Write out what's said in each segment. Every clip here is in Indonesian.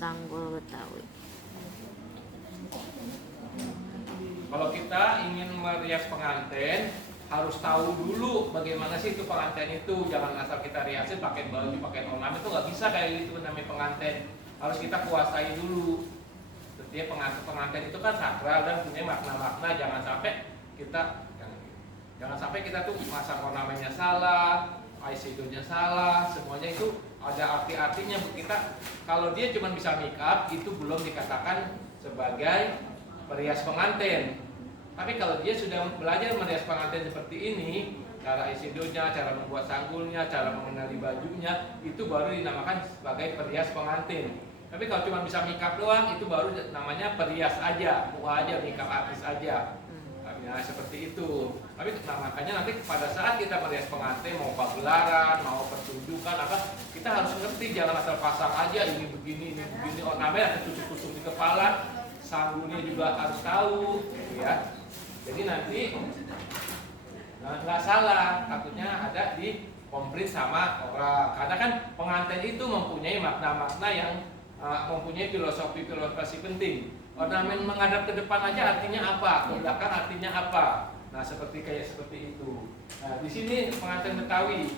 Sanggul Betawi. Kalau kita ingin merias pengantin, harus tahu dulu bagaimana sih itu pengantin itu. Jangan asal kita riasin pakai baju, pakai ornamen, itu nggak bisa kayak gitu namanya pengantin. Harus kita kuasai dulu. Setiap pengantin itu kan sakral dan punya makna-makna. Jangan sampai kita tuh masang ornamennya salah, eyeshadow-nya salah, semuanya itu ada arti-artinya. Kita kalau dia cuma bisa make up, itu belum dikatakan sebagai perias pengantin. Tapi kalau dia sudah belajar merias pengantin seperti ini, cara eyeshadow-nya, cara membuat sanggulnya, cara mengenali bajunya, itu baru dinamakan sebagai perias pengantin. Tapi kalau cuma bisa make up doang, itu baru namanya perias aja, muka aja, make up artis aja. Nah, seperti itu. Tapi makanya nanti pada saat kita merias pengantin, mau pagelaran, mau pertunjukan apa, kita harus ngerti, jangan asal pasang aja ini begini, ornamen ada tusuk-tusuk di kepala, sanggulnya juga harus tahu, ya. Jadi nanti nggak salah, takutnya ada di komplain sama orang. Karena kan pengantin itu mempunyai makna-makna yang mempunyai filosofi penting. Ornamen menghadap ke depan aja artinya apa? Ke belakang artinya apa? Nah, seperti itu. Nah, di sini pengantin Betawi,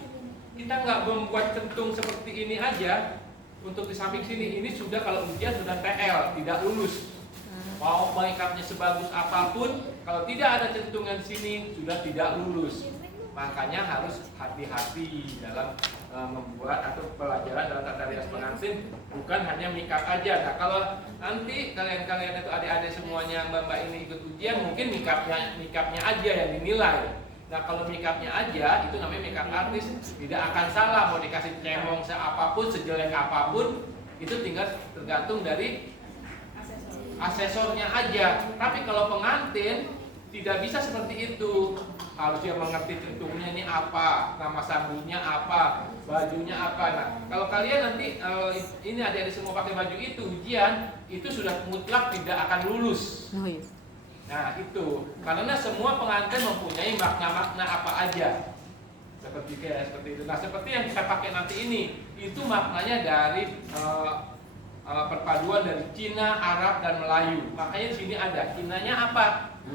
kita nggak membuat centung seperti ini aja. Untuk di samping sini, ini sudah kalau ujian sudah TL, tidak lulus. Mau make upnya sebagus apapun, kalau tidak ada centungan sini sudah tidak lulus. Makanya harus hati-hati dalam membuat atau pelajaran dalam tata rias pengantin, bukan hanya make up aja. Nah, kalau nanti kalian itu adik-adik semuanya mbak-mbak ini ikut ujian, mungkin make upnya aja yang dinilai. Nah, kalau make upnya aja, itu namanya make up artis, tidak akan salah. Mau dikasih cemong seapapun, sejelek apapun, itu tinggal tergantung dari asesornya aja. Tapi kalau pengantin tidak bisa seperti itu. Harus dia mengerti centungnya ini apa, nama sanggulnya apa, bajunya apa. Nah, kalau kalian nanti ini adik-adik semua pakai baju itu ujian, itu sudah mutlak tidak akan lulus. Oh, iya. Nah, itu karena semua pengantin mempunyai makna-makna apa aja. Seperti itu. Nah, seperti yang kita pakai nanti ini, itu maknanya dari perpaduan dari Cina, Arab, dan Melayu. Makanya di sini ada Cinanya apa?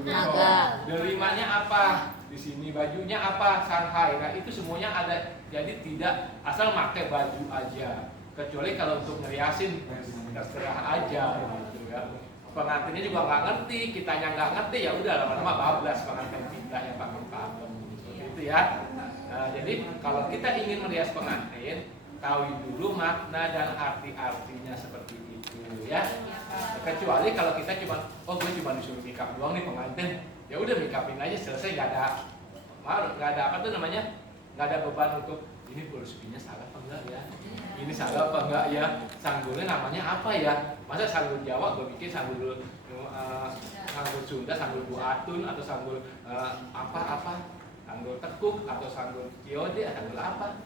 Naga. Derimanya apa? Di sini bajunya apa? Shanghai. Nah, itu semuanya ada. Jadi tidak asal pakai baju aja. Kecuali kalau untuk ngeriasin terserah aja gitu ya. Pengantinnya juga nggak ngerti, kitanya nggak ngerti, ya udah lama-lama bablas pengantin kita yang pakai pakem gitu ya. Nah, jadi kalau kita ingin merias pengantin, tahu dulu makna dan arti-artinya seperti itu ya. Kecuali kalau kita gue cuma disuruh make up doang nih pengantin, ya udah make upin aja selesai, nggak ada apa tuh namanya, nggak ada beban untuk ini filosofinya salah apa enggak ya, ini salah apa enggak ya, sanggulnya namanya apa ya, masa sanggul Jawa gue bikin sanggul Sunda, sanggul buatun atau sanggul sanggul tekuk atau sanggul kiode, sanggul apa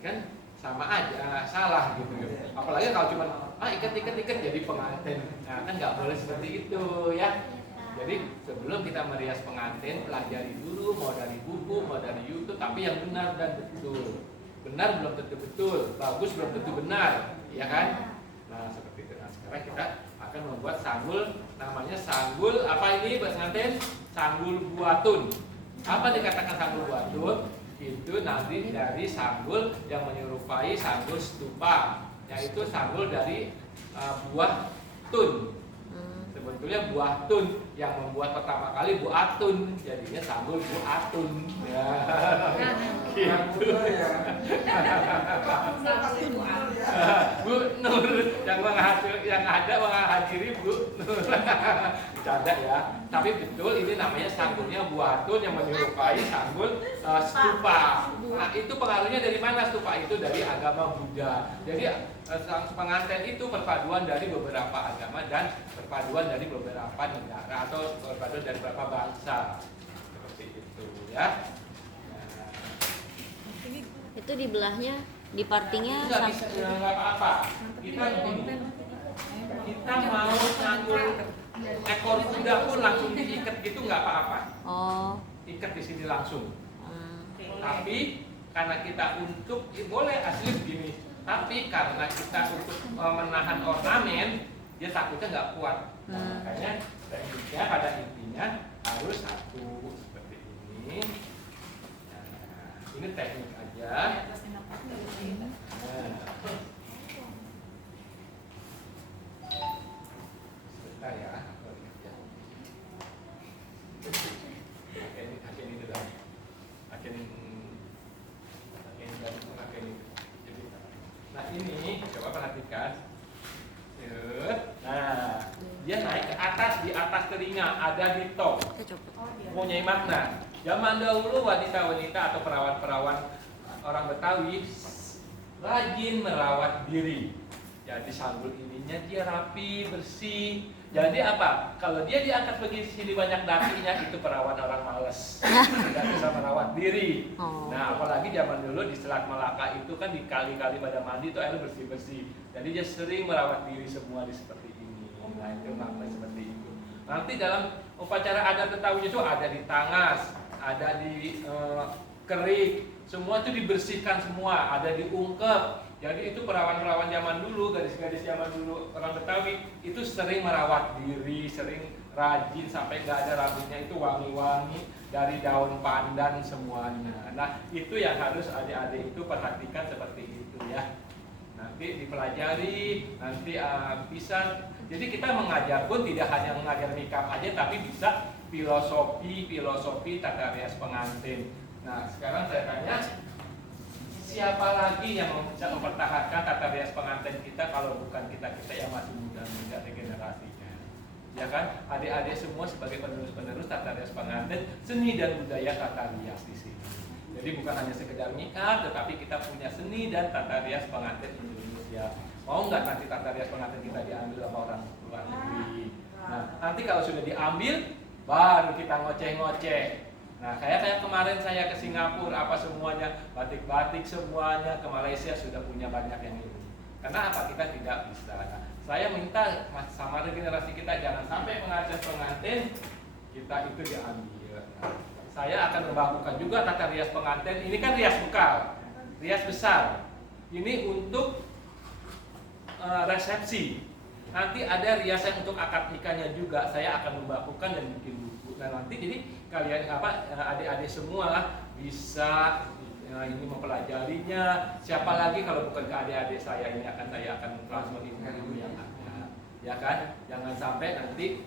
kan sama aja, salah gitu. Apalagi kalau cuma ikat jadi pengantin. Nah, kan nggak boleh seperti itu ya. Jadi sebelum kita merias pengantin, pelajari dulu, mau dari buku, mau dari YouTube, tapi yang benar dan betul. Benar belum tentu betul, bagus belum tentu benar, ya kan? Nah, seperti itu. Nah, sekarang kita akan membuat sanggul, namanya sanggul apa ini pengantin? Sanggul buatun. Apa dikatakan sanggul buatun? Itu nanti dari sanggul yang menyerupai sanggul stupa, yaitu sanggul dari buah tun. Sebetulnya buah tun yang membuat pertama kali Bu Atun, jadinya sanggul Bu Atun ya. Gitu. Bu Nur yang ada menghadiri Bu Nur. Bercanda ya. Tapi betul ini namanya sanggulnya Bu Atun yang menyerupai sanggul stupa. Nah, itu pengaruhnya dari mana stupa itu? Dari agama Buddha. Jadi pengantin itu perpaduan dari beberapa agama dan perpaduan dari beberapa negara atau perpaduan dari beberapa bangsa, seperti itu ya. Nah, Itu dibelahnya, dipartingnya nggak bisa, nggak apa-apa. Kita mau sanggul ekor kuda pun langsung diikat gitu nggak apa-apa. Oh. Ikat di sini langsung. Tapi karena kita boleh asli begini. Tapi karena kita untuk menahan ornamen, dia takutnya nggak kuat. Makanya tekniknya pada intinya harus satu seperti ini. Nah, ini teknik aja. Nah. Sebentar ya. Pakai ini dulu. Pakai ini. Nah ini coba perhatikan. Nah, dia naik ke atas, di atas telinga ada di top. Punya makna. Zaman dahulu wanita-wanita atau perawan-perawan orang Betawi rajin merawat diri. Jadi sanggul ininya dia rapi, bersih. Jadi apa? Kalau dia diangkat begini banyak dakinya, itu perawan orang males. Tidak bisa merawat diri. Nah, apalagi zaman dulu di Selat Malaka itu kan di kali-kali pada mandi itu air bersih-bersih. Jadi dia sering merawat diri semua di seperti ini. Nah, itu makna seperti itu. Nanti dalam upacara adat Betawi itu ada di tangas, ada di kerik, semua itu dibersihkan semua, ada diungkep. Jadi itu perawan-perawan zaman dulu, gadis-gadis zaman dulu orang Betawi itu sering merawat diri, sering rajin sampai nggak ada rambutnya itu wangi-wangi dari daun pandan semuanya. Nah itu yang harus adik-adik itu perhatikan seperti itu ya. Nanti dipelajari, nanti bisa. Jadi kita mengajar pun tidak hanya mengajar makeup aja, tapi bisa filosofi tata rias pengantin. Nah sekarang saya tanya, siapa lagi yang bisa mempertahankan tata rias pengantin kita kalau bukan kita-kita yang masih muda-muda regenerasinya? Ya kan, adik-adik semua sebagai penerus-penerus tata rias pengantin, seni dan budaya tata rias di sini. Jadi bukan hanya sekedar makeup, tetapi kita punya seni dan tata rias pengantin Indonesia. Mau nggak nanti tata rias pengantin kita diambil sama orang luar negeri? Nah, nanti kalau sudah diambil, baru kita ngoceh-ngoceh. Nah, kayak kemarin saya ke Singapura, apa semuanya, batik-batik semuanya, ke Malaysia sudah punya banyak yang ini. Karena apa? Kita tidak bisa. Nah, saya minta sama generasi kita jangan sampai pengajar pengantin kita itu diambil. Nah, saya akan membakukan juga tata rias pengantin. Ini kan rias bekal, rias besar. Ini untuk resepsi. Nanti ada riasan untuk akad nikahnya juga. Saya akan membakukan dan bikin buku. Nah, nanti jadi kalian adik-adik semua bisa ini mempelajarinya. Siapa lagi kalau bukan ke adik-adik saya ini saya akan transfer ilmu yang ada, ya kan? Jangan sampai nanti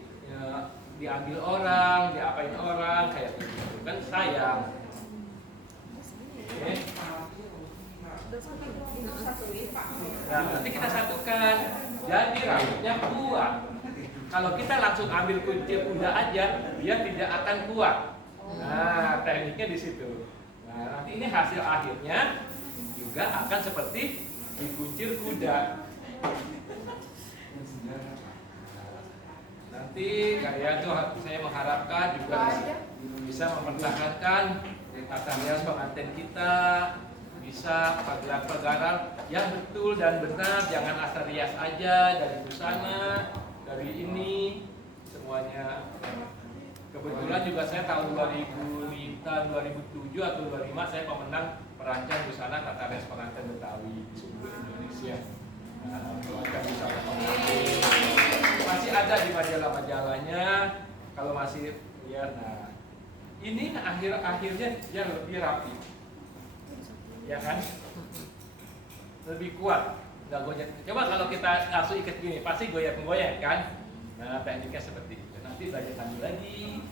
diambil orang, diapain orang kayak begitu kan sayang. Oke. Nah, nanti kita satukan. Jadi rambutnya kuat. Kalau kita langsung ambil kuncir kuda aja, dia tidak akan kuat. Nah, tekniknya di situ. Nah, nanti ini hasil akhirnya juga akan seperti dikuncir kuda. Nanti kalian tuh saya mengharapkan juga bisa mempertahankan tata rias pengantin kita, bisa pagelaran yang betul dan benar, jangan asal rias aja dari busana, dari ini semuanya. Kebetulan juga saya tahun 2007 atau 2005 saya pemenang perancang busana tata rias pengantin Betawi di seluruh Indonesia. Perancang busana pengantin masih ada di majalah-majalahnya kalau masih lihat. Nah, ini akhirnya dia lebih rapi, ya kan? Lebih kuat, nggak goyang. Coba kalau kita langsung ikat gini, pasti goyang-goyang kan? Nah, tekniknya seperti itu. Nanti belajar lagi.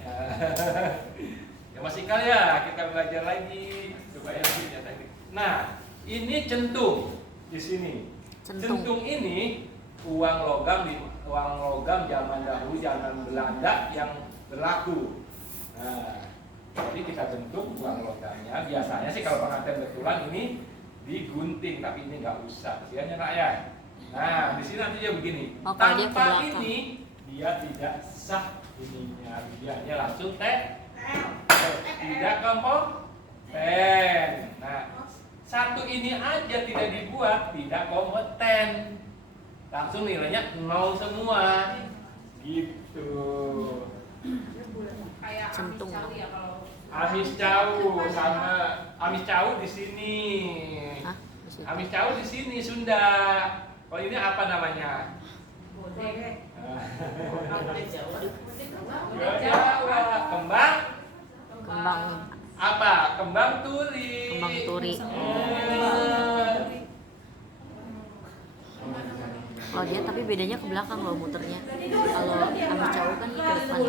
Ya masih kali ya, kita belajar lagi supaya punya teknik. Nah, ini centung di sini. Centung ini uang logam zaman dahulu, zaman Belanda yang berlaku. Nah, jadi kita bentuk uang logamnya. Biasanya sih kalau pengantin betulan ini digunting, tapi ini nggak usah. Kasihannya rakyat. Nah, di sini nanti dia begini. Tanpa ini dia tidak sah ininya. Dia langsung tidak kompeten. Nah, satu ini aja tidak dibuat, tidak kompeten. Langsung nilainya 0 semua. Gitu. Kayak Centung. amis ya kalau Amis cau sama amis cau di sini. Hah? Di situ. Amis Cau di sini Sunda. Kalau ini apa namanya? Jawa. Kembang Kembang apa? Kembang turi. Kembang turi. Kalau dia tapi bedanya ke belakang loh muternya. Kalau Amis Cau kan ke depan.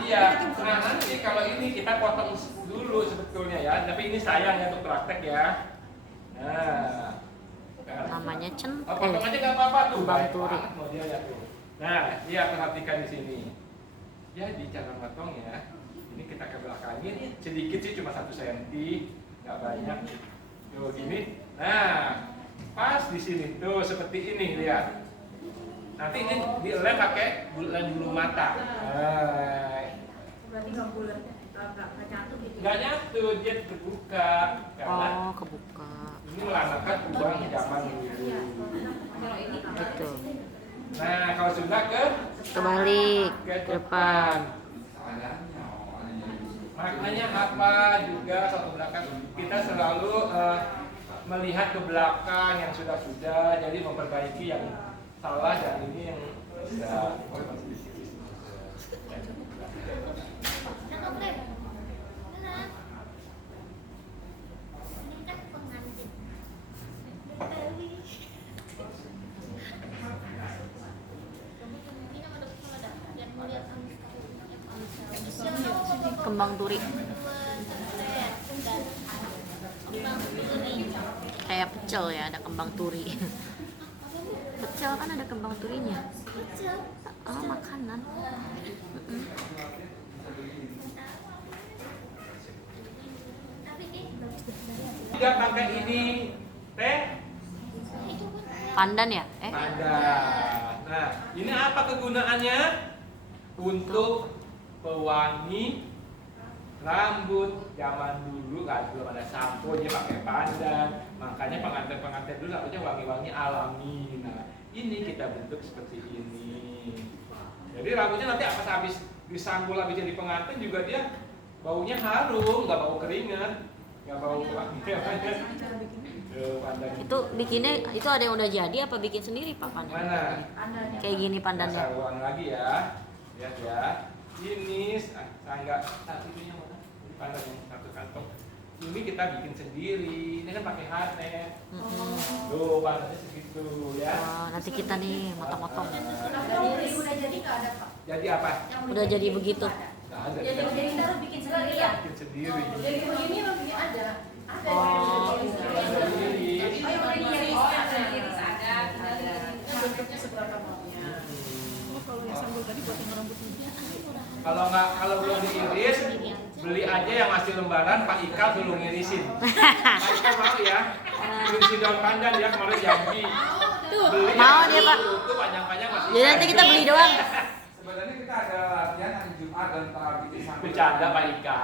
Iya. Nah nanti kalau ini kita potong dulu sebetulnya ya. Tapi ini sayang ya untuk praktek ya. Nah. Namanya Potong aja nggak apa-apa tuh. Kembang Baik turi. banget mau dia ya tuh. Nah, dia perhatikan di sini. Jadi cara potong ya. Ini kita ke belakangin sedikit sih, cuma 1 cm, nggak banyak. Tuh gini. Nah, pas di sini tuh seperti ini lihat. Nanti ini dilem pakai lem bulu mata. Berarti nggak bulat, nggak nyatu gitu. Nggak nyatu, dia terbuka. Karena Oh, kebuka. ini melambangkan uang zaman dulu. Kalau ini Gitu. Nah, kalau sudah Kebalik ke ke depan. Maknanya apa juga satu belakang kita selalu melihat ke belakang yang sudah, jadi memperbaiki yang salah dan ini yang sudah. Kembang turi. Kayak pecel ya, ada kembang turi. Pecel kan ada kembang turinya. Oh, makanan. Mm-mm. Tidak pakai ini teh Pandan ya? pandan. Nah, ini apa kegunaannya? Untuk pewangi rambut. Zaman dulu kan belum ada sampo, dia pakai pandan. Makanya pengantin-pengantin dulu rambutnya wangi-wangi alami. Nah, ini kita bentuk seperti ini. Jadi rambutnya nanti pas habis disampul, habis jadi pengantin juga dia baunya harum, nggak bau keringat, nggak bau wangi. Pandan. Itu bikinnya itu ada yang udah jadi apa bikin sendiri Pak pandan? Mana? pandannya. Kayak gini pandannya. Saya ulang lagi ya. Lihat ya. Ini sangga itunya mana? Pandan yang 1 kantong. Ini kita bikin sendiri. Ini kan pakai harnet. Mm-mm. Tuh pandannya segitu ya. Oh, nanti kita nih motong-motong. Kalau udah jadi nggak ada Pak. Jadi apa? Yang Udah jadi begitu. Nggak ada. Jadi kita harus bikin sendiri ya. Bikin sendiri. Jadi begini lebih ada. Ada Oh. yang Sendiri. Oh, yang udah diiris ada. Diiris ada. Tinggal bentuknya seberapa maunya. Kalau belum diiris, beli aja yang masih lembaran. Pak Ika belum ngirisin. Pak Ika mau ya? Ngirisin daun pandan ya kemarin Jambi. Beli Mau yang dia, Pak. Itu panjang-panjang masih. Jadi nanti kita beli doang. Sebenarnya kita ada latihan hari Jumat dan Pak bikin sampai Bercanda Pak Ika.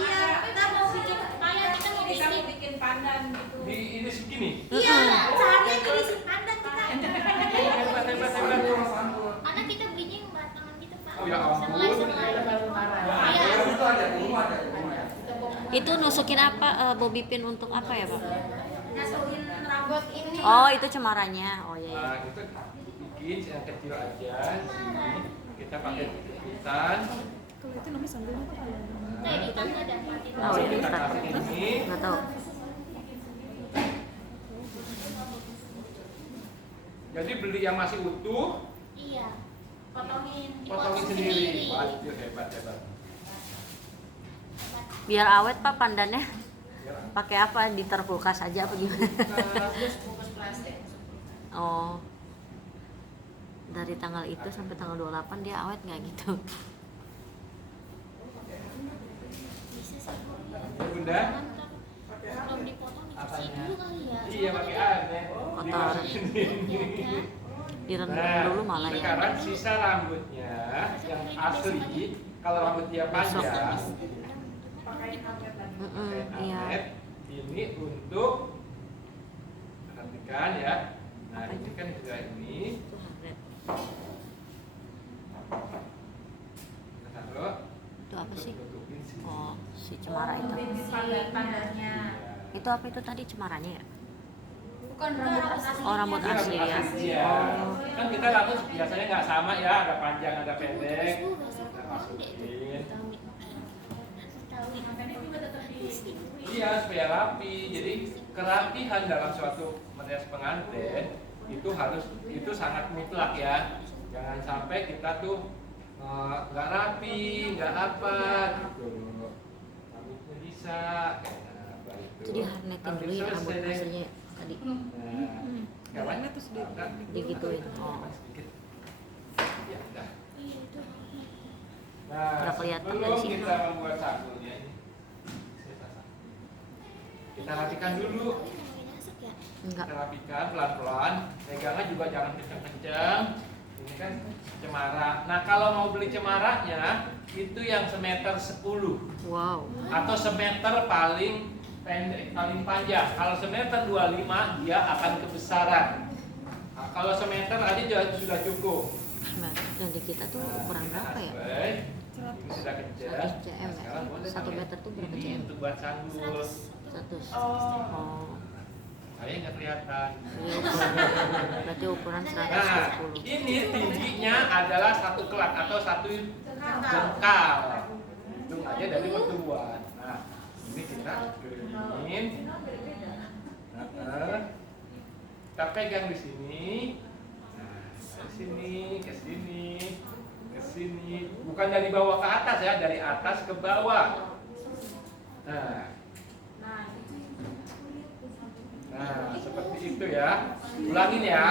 Iya, kita mau bikin supaya kita mau Bisa bikin. bikin pandan gitu. Di ini segini. Iya, seharian jadi pandan kita. Hebat, hebat, hebat. Karena kita belinya yang batangan gitu Pak. Oh, ya ampun. Selai-selai. Iya. itu ada rumah ada rumah. Itu nusukin apa Bobby pin untuk apa ya Pak? Nyatuin rambut ini. Oh, itu cemarannya. Oh iya. Nah, itu bikin yang kecil aja. Sini kita pakai pipitan. Nah, kita nggak dapatin. Oh, iya, Kita Ustaz. kasih ini. Nggak tahu. Jadi beli yang masih utuh, Iya. Potongin potongin sendiri. Waduh, hebat, hebat. Biar awet Pak pandannya. Pakai apa? Ditaruh kulkas aja apa gimana? Bungkus plastik. Oh. Dari tanggal itu sampai tanggal 28 dia awet nggak gitu? Bisa sih. Ya, Bunda. Sebelum dipotong dicuci dulu kali ya. Iya, pakai air. Kotor. Dimasukin ini. Direndam Nah, dulu malah ya. sekarang sisa rambutnya yang asli, kalau rambut dia Besok. panjang, Pakai karpet lagi. Mm-mm, pakai iya. karet. Ini untuk perhatikan ya. Nah, Apa ini itu? kan juga ini. Itu harnet. Kita taruh. Itu apa sih? Tutupin sini. Oh, si cemara itu. Bikin pandan-pandannya. Iya. Itu apa itu tadi cemarannya ya? Bukan rambut asli. Oh, rambut Ini asli ya. ya. Oh. Kan kita rambut biasanya nggak sama ya, ada panjang, ada pendek. Kita masukin. Iya, supaya rapi. Jadi kerapihan dalam suatu merias pengantin itu sangat mutlak ya. Jangan sampai kita tuh nggak rapi, nggak apa gitu. Rambutnya bisa. Apa itu? Jadi harnetin dulu ya rambut aslinya ya, tadi. Kawannya tuh sudah Digituin. Oh. sedikit. Ya, udah. Nggak Nah, kelihatan sebelum dari sini. kita membuat sanggulnya ini, kita rapikan dulu. Enggak. Kita rapikan pelan-pelan. Pegangnya juga jangan kenceng-kenceng. Ini kan cemara. Nah, kalau mau beli cemaranya itu yang semeter 10 Wow. atau semeter paling pendek, paling panjang. Kalau semeter 25 dia akan kebesaran. Nah, kalau semeter aja sudah cukup. Nah, yang di kita tuh ukuran berapa ya? Ini sudah kencang. 100 cm ya? Sekarang boleh 1 pakai meter tuh berapa ini cm? untuk buat sanggul. 100. Oh. Oh. Saya nggak kelihatan. Ini ukuran, berarti ukuran Nah, 110. ini tingginya adalah 1 kelat atau 1 jengkal. Hitung aja dari pertumbuhan. Nah, ini kita keringin. Kita pegang di sini. Nah, ke sini, ke sini, ke sini. Bukan dari bawah ke atas ya, dari atas ke bawah. Nah, seperti itu ya. Ulangin ya.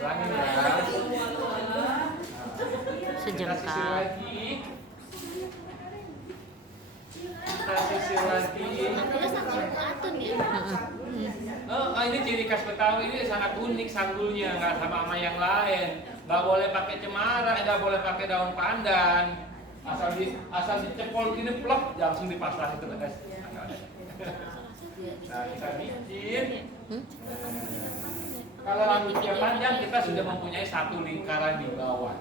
Ulangin ya. Nah, kita sisir Sejengkal. lagi. Kita sisir lagi. Oh, ini ciri khas Betawi, ini sangat unik sanggulnya, nggak sama yang lain. Nggak boleh pakai cemara, nggak boleh pakai daun pandan. Asal dicepol gini plok, langsung dipasang itu guys. Nah, kita bikin. Kalau rambutnya panjang, kita sudah mempunyai satu lingkaran di bawah.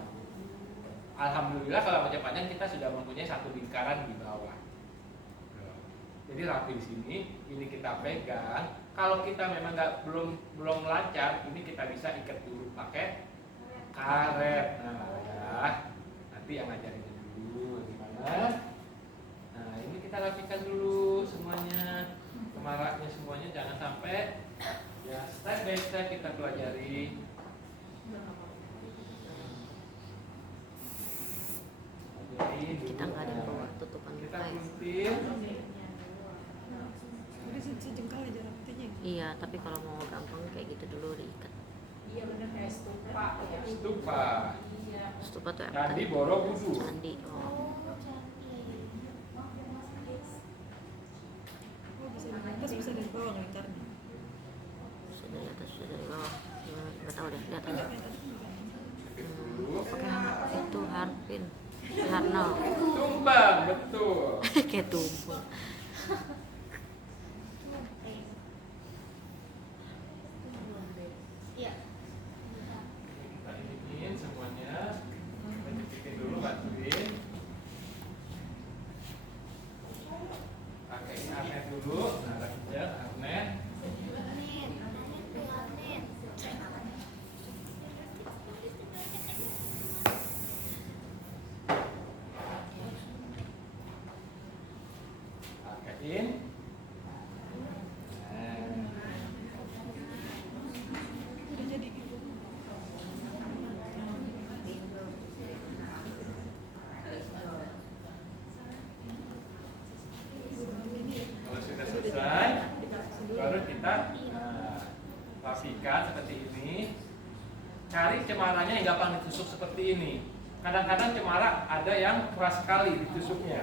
Alhamdulillah kalau rambutnya panjang kita sudah mempunyai satu lingkaran di bawah. Jadi rapi di sini, ini kita pegang. Kalau kita memang belum lancar, ini kita bisa ikat dulu pakai karet. Nah, ya. Nanti yang ngajarin dulu gimana. Nah, ini kita rapikan dulu semuanya. Cemaraknya semuanya jangan sampai ya step by step kita pelajari. Kita nggak ada bawa tutupan Kita kain. gunting. Iya, tapi kalau mau gampang kayak gitu dulu diikat. Iya benar kayak stupa ya. Stupa. Iya. Stupa tuh apa Candi tadi? Borobudur. Candi. Oh. Bisa dari bawah lingkarnya. Bisa dari atas, bisa dari bawah. Nggak tahu deh, lihat aja. Dulu. Pakai itu harpin, harnal, Tumbang, betul. kayak tumpul. Kita iniin semuanya. Kita bikin dulu, bantuin. Pakai arnet dulu. Nah, kerja arnet. Pakaiin. Udah jadi gitu. Kalau sudah selesai, baru kita rapikan seperti ini. Cari cemaranya yang gampang ditusuk seperti ini. Kadang-kadang cemara ada yang keras sekali ditusuknya.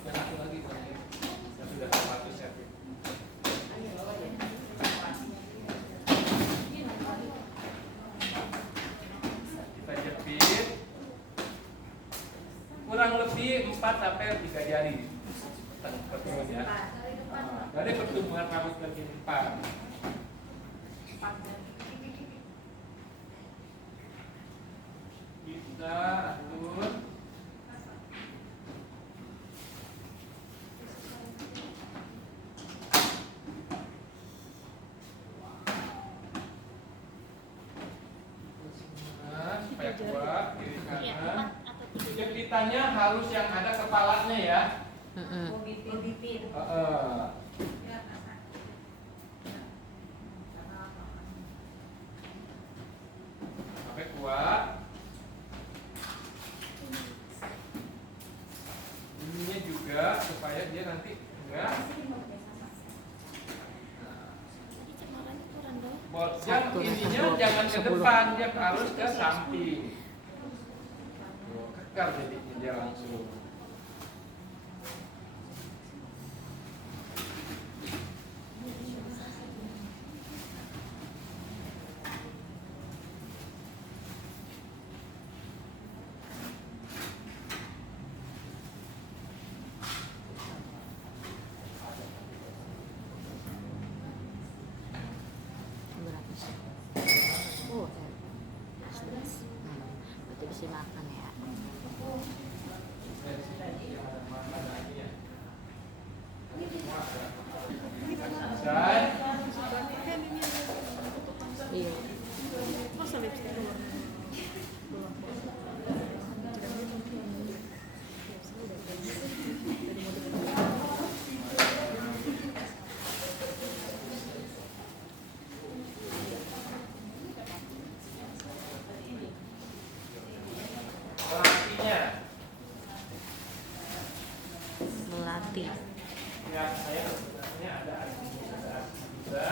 Dan satu lagi, yang sudah terpatu setting. Kita jepit kurang lebih 4 sampai 3 jari pertumbuhannya. Dari pertumbuhan rambut bagian depan. Kita atur. kitanya harus yang ada kepalanya ya. Bibit. Sampai kuat. Ininya juga supaya dia nanti enggak. Yang ininya jangan ke depan, dia harus ke samping. Tuh, kekar jadinya dia langsung. Berapa sih? Oh, berarti bisa makan ya. Selesai. Iya. Masa lipstick keluar? Pelatihnya. Melatih. Ya, saya sebenarnya ada juga.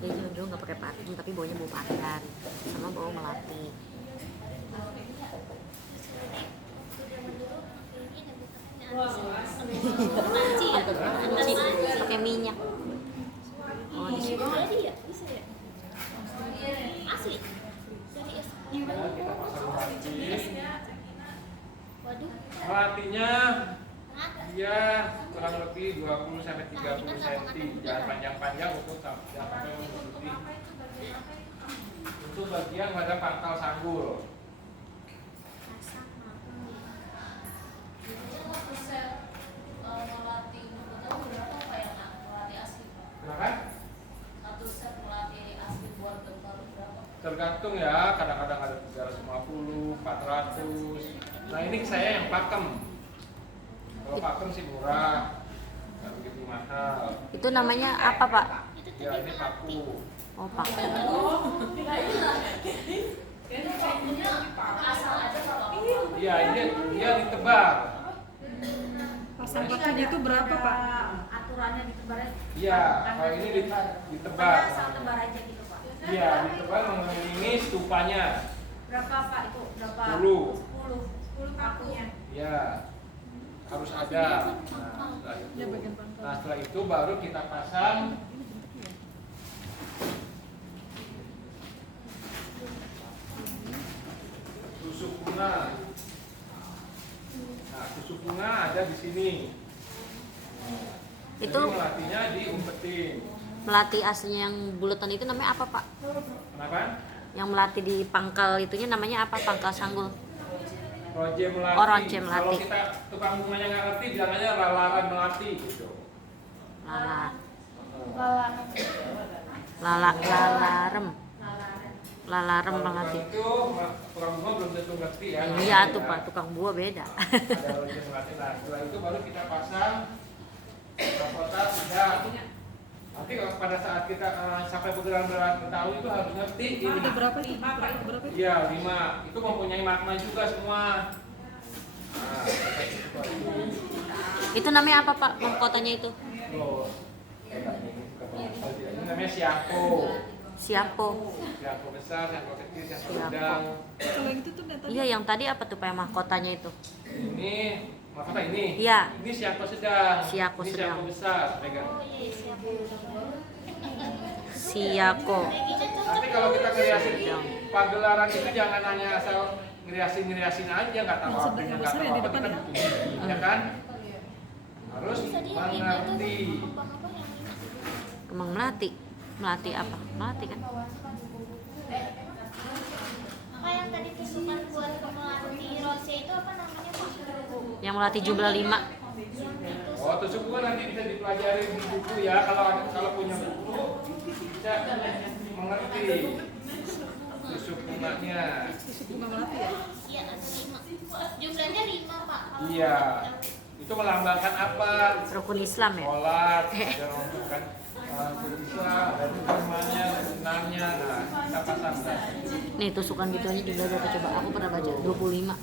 Dia dulu nggak pakai parfum tapi baunya bau pandan sama bau melati. Kunci pakai minyak. Oh, di situ. Jadi ya, bisa ya? Asli? Dari asli? Nah, kita pasang pelatih. Waduh. Pelatihnya dia kurang lebih 20 sampai 30 cm. Jangan panjang-panjang untuk jangan sampai menutupi. Untuk bagian pada pangkal sanggul. Kenapa? Tergantung ya, kadang-kadang ada 350, 400. Nah ini saya yang pakem. Kalau pakem sih murah, nggak begitu mahal. Itu namanya apa, Pak? Ya ini paku. Oh, Pak. Iya ini dia ditebar. Pasang pakunya itu berapa, Pak? Aturannya ditebarnya. Iya, kalau ini ditebar. Asal tebar aja gitu, Pak. Iya, ditebar mengelilingi stupanya. Berapa, Pak? Itu berapa? 10. 10 pakunya. Iya, harus ada. Nah, setelah itu, Ya, bagian pangkal. nah, setelah itu baru kita pasang tusuk bunga. Nah, tusuk bunga ada di sini. Itu Jadi melatihnya diumpetin. melati aslinya yang bulatan itu namanya apa, Pak? Kenapa? Yang melati di pangkal itunya namanya apa? Pangkal sanggul. Roje melati. Oh, roje melati. Kalau kita tukang bunganya nggak ngerti, bilang aja lalaran melati gitu. Lala. Lala. Lalarem. Lalarem Kalau melati. tukang itu, tukang bunga belum tentu ngerti ya. Iya tuh, Pak, tukang buah beda. Ada roje melati. Nah, setelah itu baru kita pasang mahkota sedang. Nanti kalau pada saat kita sampai beneran tahu itu harus ngerti ini. Ada berapa itu? Berapa itu? Iya, 5. Itu mempunyai makna juga semua. Nah, Itu namanya apa, Pak? Mahkotanya itu? tuh. Ini namanya siako. Siapo. Siako besar, siako kecil, siako Siako. sedang. Kalau yang itu tuh yang tadi. Iya, yang tadi apa tuh, Pak, mahkotanya itu? Ini mahkota ini. Iya. Ini siako sedang. Siako ini sedang. siako besar. Pegang. Oh iya, siap. Siako. Nanti kalau kita ngeriasin pagelaran itu jangan hanya asal ngeriasin aja, nggak tahu Yang sedang, artinya, yang nggak besar tahu yang di apa, depan kita ya? butuh gigi, ya kan? Harus Bisa dia ini tuh mengerti. apa yang ini? Kembang melati. Melati apa? Melati kan? Apa yang tadi tusukan buat pemelatih Rose itu apa namanya, Pak? Yang melati jumlah 5. Yang ditusuk Oh, tusuk bunga nanti bisa dipelajari di buku ya. Kalau punya buku bisa mengerti tusuk bunganya. Tusuk bunga melati ya? Iya, ada 5. Jumlahnya 5, Pak. Iya. Itu melambangkan apa? Rukun Islam ya. Sholat, ada melambangkan bisa, ada firmannya, senamnya. Nah, kita pasangkan. Nih tusukan gitu aja juga udah coba. Aku pernah baca 25.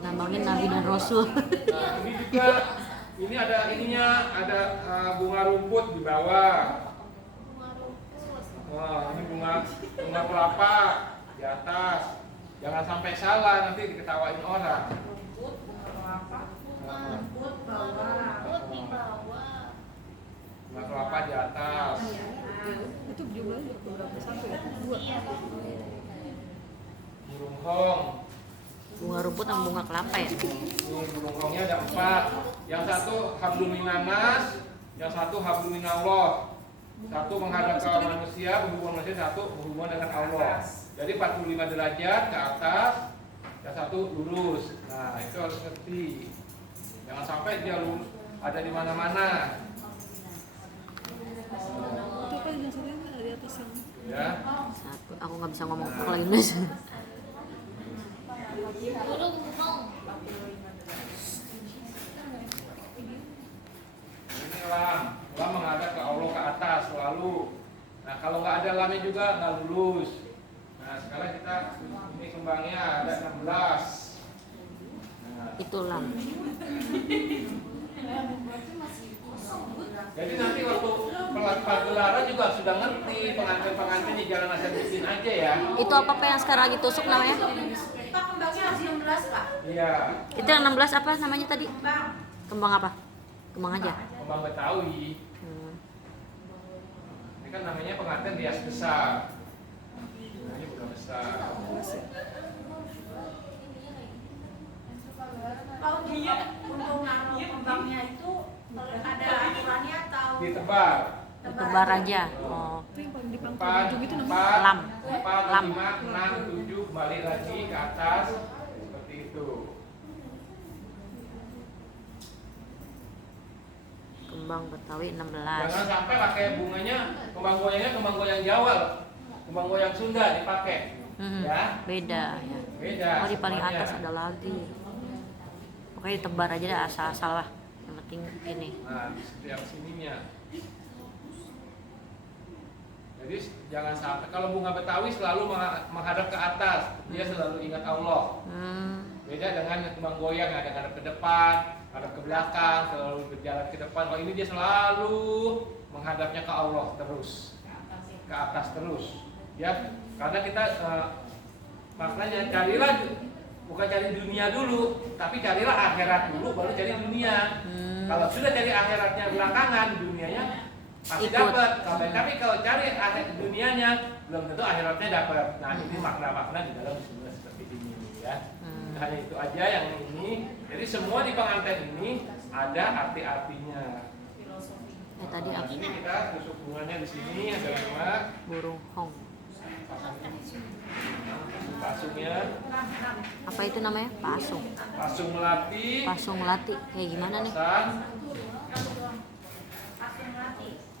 Nambangin Nabi dan Rasul. Nah, ini juga ini ada ininya, ada bunga rumput di bawah. Wah, ini bunga kelapa di atas. Jangan sampai salah, nanti diketawain orang. Rumput, kelapa, Nah, rumput bawah. Rumput di bawah. bunga kelapa di atas. Itu jumlahnya berapa? 1 ya? 2. Iya. Burung hong. Bunga rumput sama bunga kelapa ya. Ini burung hongnya ada 4. Yang satu hablum minanas, yang satu hablum minallah. Satu menghadap ke manusia, berhubungan manusia, satu berhubungan dengan Allah. Jadi 45 derajat ke atas, yang satu lurus. Nah, itu harus ngerti. Jangan sampai dia lurus ada di mana-mana. Itu apa yang satunya ada di atas yang Ya. Satu. Aku nggak bisa ngomong aku lagi nulis. Burung hong. Ini lam menghadap ke Allah ke atas selalu. Nah, kalau nggak ada lamnya juga nggak lurus. Nah, sekarang kita ini kembangnya ada 16. Nah, Itu lam. jadi nanti waktu pagelaran juga sudah ngerti pengantin di jalan Nasaruddin aja ya. Itu apa Pak yang sekarang lagi tusuk namanya? Pak, kembangnya harus 16, Pak. Iya, Itu yang 16 apa namanya tadi? Kembang. Kembang apa? Kembang aja. kembang Betawi. Hmm. Ini kan namanya pengantin rias besar. Nah, ini bunga besar. Kalau untuk naruh kembangnya itu ada aturannya atau Ditebar. Ditebar aja. Oh. itu yang paling di pangkal 4, ujung itu namanya 4, Lam. 4, Lam. 5, 6, 7, kembali lagi ke atas seperti itu. Kembang Betawi 16. Jangan sampai pakai bunganya kembang goyang Jawa, loh. Kembang goyang Sunda dipakai. Ya. Beda ya. Beda. Oh di paling semuanya. atas ada lagi. Pokoknya ditebar aja dah asal-asal lah. Yang penting ini. Nah, di setiap sininya. Jadi jangan sampai kalau bunga Betawi selalu menghadap ke atas, dia selalu ingat Allah. Beda dengan kembang goyang yang ada ngadap ke depan, ngadap ke belakang, selalu berjalan ke depan. Kalau ini dia selalu menghadapnya ke Allah terus, ke atas terus. Ya, karena kita maknanya carilah bukan cari dunia dulu, tapi carilah akhirat dulu, baru cari dunia. Kalau sudah cari akhiratnya belakangan, dunianya pasti Ikut. dapat. Tapi kalau cari akhirat dunianya, belum tentu akhiratnya dapat. Nah, ini makna-makna di dalam sebenarnya seperti ini ya. Hanya itu aja yang ini. Jadi semua di pengantin ini ada arti-artinya. Eh tadi Nah, apa? ini kita tusuk bunganya di sini ada 5. Burung hong. Pasungnya, Apa itu namanya? Pasung. pasung melati, Pasung melati. Kayak gimana nih? pasan,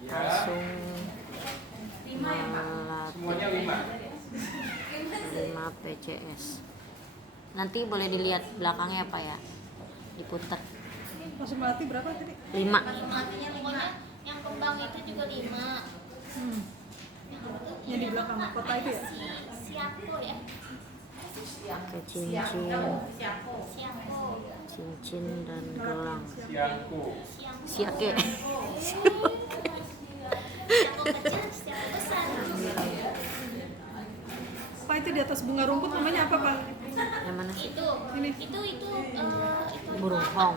ya, Pasung melati semuanya 5. 5 PCS. Nanti boleh dilihat belakangnya apa ya? Diputar. Masuk melati berapa tadi? 5. Artinya pokoknya yang kembang itu juga 5. Yang apa tuh? Yang di belakang kota itu ya? Siako ya. Pakai cincin, Siako. cincin dan gelang. Siangku. Siake. Siako kecil, siako besar. Pak itu di atas bunga rumput namanya apa Pak? Yang mana sih? Itu Burung hong.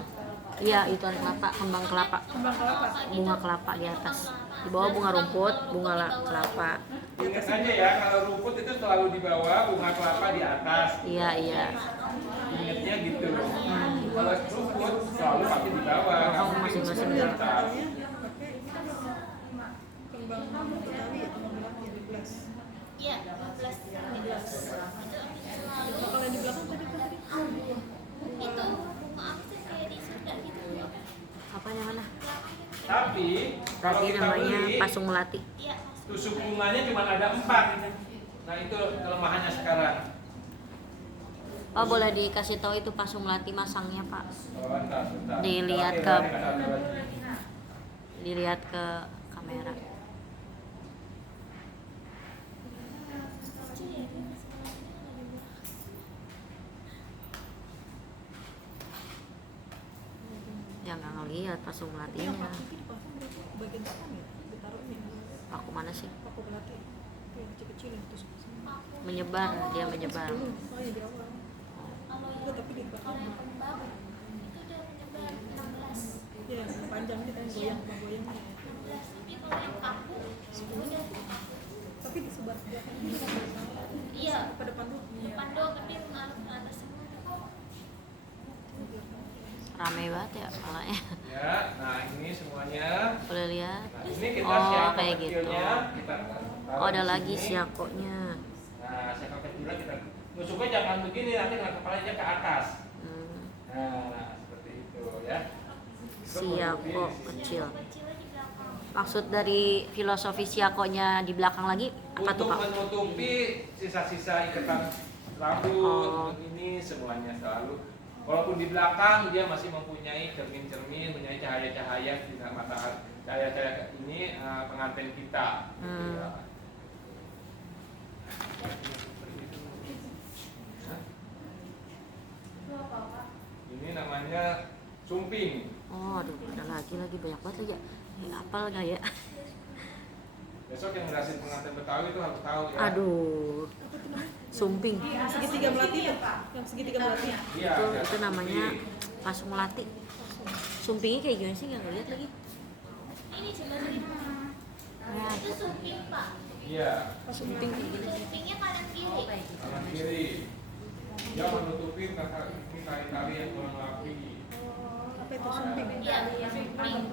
Iya, itu ada kelapa, kembang kelapa. Kembang kelapa. Bunga kelapa di atas. Di bawah bunga rumput, bunga kelapa. Ingat aja ya, kalau rumput itu selalu di bawah, bunga kelapa di atas. Iya, iya. Ingatnya gitu. Kalau rumput selalu pasti di bawah, Oh, masing-masing di ya. atas. Kembang Betawi ya, kembang melati yang di belas. Iya, 12. Itu selalu Kalau yang di belakang tadi Pak? itu maaf sih kayak di surga gitu. Apanya yang mana? Tapi kalau Tadi kita namanya beli pasung melati. Iya. tusuk bunganya cuma ada 4. Nah itu kelemahannya sekarang. Oh, boleh dikasih tahu itu pasung melati masangnya, Pak? Oh, bentar. Dilihat Oke, ke- bentar. Dilihat ke kamera. Ya nggak ngeliat pasung melatinya. Itu dipasang berarti bagian depan ya? Ditaruhnya. Paku mana sih? Paku belati. Itu yang kecil-kecil yang tusuk pasang. Menyebar, dia menyebar. Dulu, oh ya di awal. Kalau Enggak, tapi di kalau belakang. yang kembang itu udah menyebar 16. Iya, yang panjang kita yang goyang, goyangnya ya. 16. Tapi kalau yang kaku udah Tapi disebar ke belakang. iya Ke depan dulu. depan doang tapi mengarah ke atas semua. Rame banget ya palanya. Ya, nah ini semuanya. Boleh lihat? Nah, ini kita Oh, siapkan kayak gitu. kecilnya, kita taruh Oh, ada di lagi sini. siakonya. Nah, siapa kecilnya kita tusuknya jangan begini, nanti kena kepalanya ke atas. Hmm, Nah, seperti itu ya. siako kecil. Kecilnya di belakang. Maksud dari filosofi siakonya di belakang lagi apa tuh, Untuk Pak? menutupi sisa-sisa ikatan rambut, Oh. untuk ini semuanya selalu. Walaupun di belakang dia masih mempunyai cermin-cermin, mempunyai cahaya-cahaya sinar matahari, cahaya-cahaya ini pengantin kita. Gitu Hmm. ya. Ini namanya sumping. Oh, aduh, ada lagi banyak banget lagi ya. Apal nggak ya? Besok yang ngerasin pengantin Betawi itu harus tahu ya. Aduh, sumping. Yang segitiga melati itu. Yang segitiga melati. Iya, Itu namanya pasung melati. Sumpingnya kayak gimana sih? Nggak ngeliat lagi. Ini sebelah sini. Nah, Itu suping Pak. Iya, sumping kayak gini. Supingnya kanan kiri. kanan kiri. Dia menutupi tali-tali yang kurang rapi. Apa itu sumping? Iya, suping.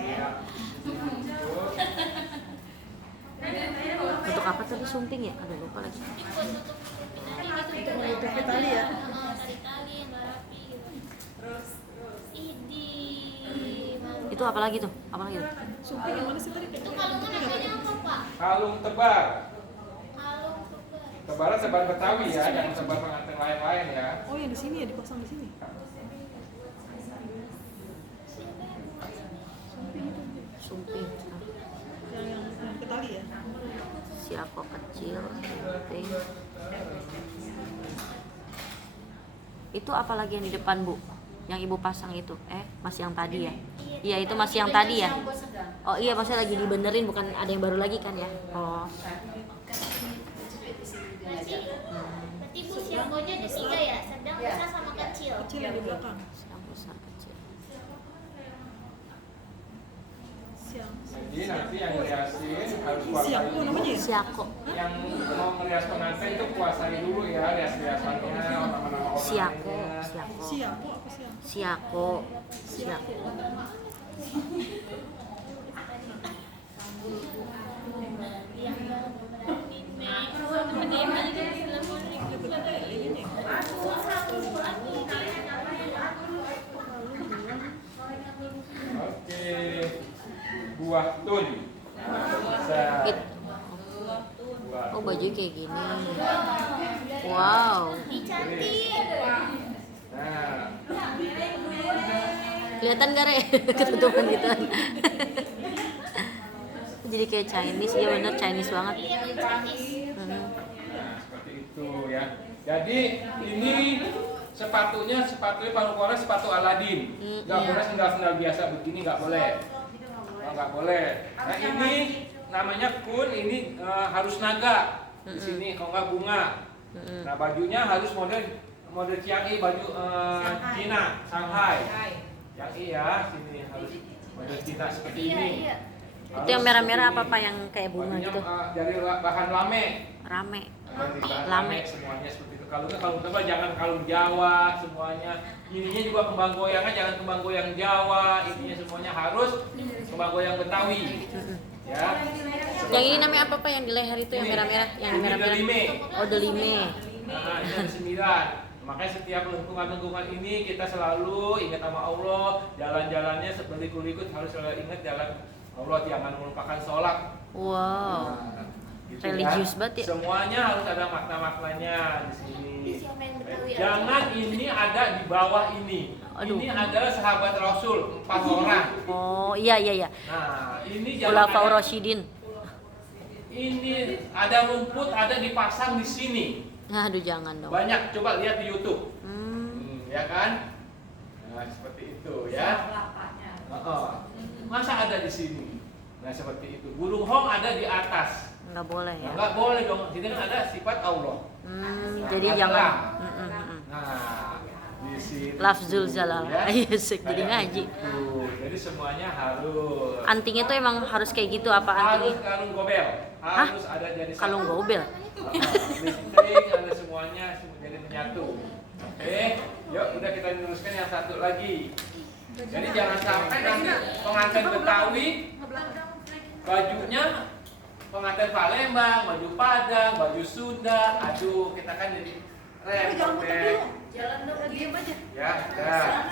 Iya. Untuk apa tadi sumping ya? Aduh, lupa lagi. Suping buat nutup suping tadi gitu. Menutupi tali ya? Tali-tali yang nggak rapi gitu. Idi. Itu apa lagi tuh? Apa lagi tuh? Sumping yang mana sih tadi? Itu kalungnya namanya apa Pak? Kalung tebar. Kalung tebar. Tebaran tebar Betawi ya, jangan tebar pengantin lain-lain ya. Oh, yang di sini ya, dipasang di sini. Siapa yang buat sini? Sumping. Yang ke tali ya? Siako kecil, sumping. Itu apa lagi yang di depan, Bu? Yang Ibu pasang itu? Masih yang tadi ya? Iya, itu masih yang tadi ya? Oh iya, maksudnya lagi dibenerin, bukan ada yang baru lagi kan ya? Oh. Berarti Bu siakonya ada 3 ya? Sedang, besar sama kecil. Kecil yang di belakang. Yang besar kecil. Siang. Jadi nanti yang ngeriasin harus kuasai Siang, apa namanya ya? Siako. Yang mau ngerias pengantin itu kuasai dulu ya rias-riasannya, nama-nama Siako. ornamennya. Siako. Siang, oh, apa siang? Siako. Siako. Oke. Buah tun. Nah, bisa. It- Buah Oh, tun. baju kayak gini. Wow. Ih, cantik. Nah, Kelihatan gak, Re? Ketutupan gitu. Jadi kayak Chinese, ya bener Chinese banget. Iya, Chinese. Hmm. nah, seperti itu ya. Jadi ini sepatunya palu kora sepatu Aladin. Nggak boleh sendal-sendal biasa begini, nggak boleh. Oh, nggak boleh. Nah ini namanya kun, ini harus naga di sini, kalau nggak bunga. Nah bajunya harus model Chiang-i, baju Cina, Shanghai. Chiang-i ya, sini harus model Cina seperti Iya, ini. iya. Itu yang merah-merah apa yang kayak bunga Bajunya, gitu? dari bahan lame. Rame. Bahan Lame. semuanya seperti itu. Kalung tebal jangan kalung Jawa semuanya. Ininya juga kembang goyangnya jangan kembang goyang Jawa. Intinya semuanya harus kembang goyang Betawi. Ya. Yang ini namanya apa, Pak? Yang di leher itu yang Ini. merah-merah, yang Ini merah-merah. delime. Oh, delime. Nah, ini ada 9. Makanya setiap lengkungan-lengkungan ini kita selalu ingat sama Allah. Jalan-jalannya berliku-liku harus selalu ingat jalan Allah, jangan melupakan sholat. Wow. Nah, gitu Religius kan. banget ya. Semuanya harus ada makna-maknanya di sini. Siapa yang Betawi aja? Jangan ini ada di bawah ini. Aduh. Ini adalah sahabat Rasul 4 orang. Oh, iya. Nah, ini jangan Khulafaur ada, Rasyidin. ini ada rumput ada dipasang di sini. Aduh, jangan dong. Banyak, coba lihat di YouTube. Ya kan? Nah, seperti itu ya. Kelapanya. Masa ada di sini? Nah, seperti itu. Burung hong ada di atas. Nggak boleh ya. Nah, nggak boleh dong. Jadi kan ada sifat Allah. Jadi Nah, jangan. adalah. Nah, di sini. Lafzul zalal. Iya, sik, jadi Kayak ngaji. gitu. Jadi semuanya harus. Anting itu emang harus kayak gitu apa Harus antingnya? kalung gobel. Harus ada jadi satu. Kalung gobel. Listrik ada semuanya jadi menyatu. Oke, yuk udah kita teruskan yang satu lagi. Jadi jangan sampai nanti pengantin Betawi bajunya pengantin Palembang, baju Padang, baju Sunda. Aduh, kita kan jadi repot deh. Jalan dong, diam aja. Ya, udah.